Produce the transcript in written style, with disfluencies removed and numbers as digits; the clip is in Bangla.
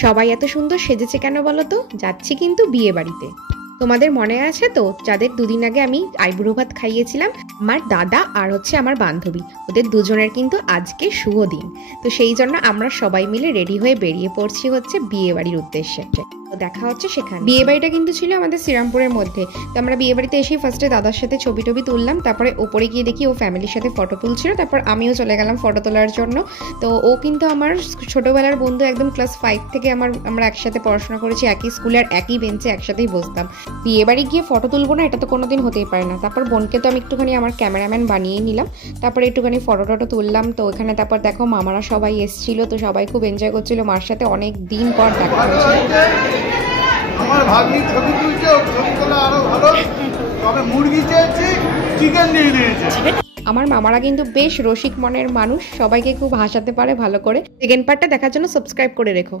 সবাই এত সুন্দর সেজেছে কেন বলো তো? যাচ্ছি কিন্তু বিয়ে বাড়িতে। তোমাদের মনে আছে তো, যাদের দুদিন আগে আমি আইবুড়ো ভাত খাইয়েছিলাম, আমার দাদা আর হচ্ছে আমার বান্ধবী, ওদের দুজনের কিন্তু আজকে শুভ দিন। তো সেই জন্য আমরা সবাই মিলে রেডি হয়ে বেরিয়ে পড়ছি হচ্ছে বিয়ে বাড়ির উদ্দেশ্যে। তো দেখা হচ্ছে সেখানে। বিয়ে বাড়িটা কিন্তু ছিল আমাদের শ্রীরামপুরের মধ্যে। তো আমরা বিয়ে বাড়িতে এসেই ফার্স্টে দাদার সাথে ছবি টবি তুললাম, তারপরে ওপরে গিয়ে দেখি ও ফ্যামিলির সাথে ফটো তুলছিল, তারপর আমিও চলে গেলাম ফটো তোলার জন্য। তো ও কিন্তু আমার ছোটোবেলার বন্ধু, একদম ক্লাস 5 থেকে আমরা একসাথে পড়াশোনা করেছি, একই স্কুলে আর একই বেঞ্চে একসাথেই বসতাম। বিয়ে বাড়ি গিয়ে ফটো তুলবো না, এটা তো কোনোদিন হতেই পারে না। তারপর বোনকে তো আমি একটুখানি আমার ক্যামেরাম্যান বানিয়ে নিলাম, তারপরে একটুখানি ফটো টটো তুললাম। তো ওখানে তারপর দেখো মামারা সবাই এসেছিল, তো সবাই খুব এনজয় করছিল, মার সাথে অনেক দিন পর দেখা হয়েছিল। আমার ভাগ্নি ছবি তুলছে, ছবি তোলা আরো ভালো, তবে মুরগি চেয়েছি, চিকেন দিয়ে দিয়েছে। আমার মামারা কিন্তু বেশ রসিক মনের মানুষ, সবাইকে খুব হাসাতে পারে ভালো করে। সেকেন্ড পার্টটা দেখার জন্য সাবস্ক্রাইব করে রেখো।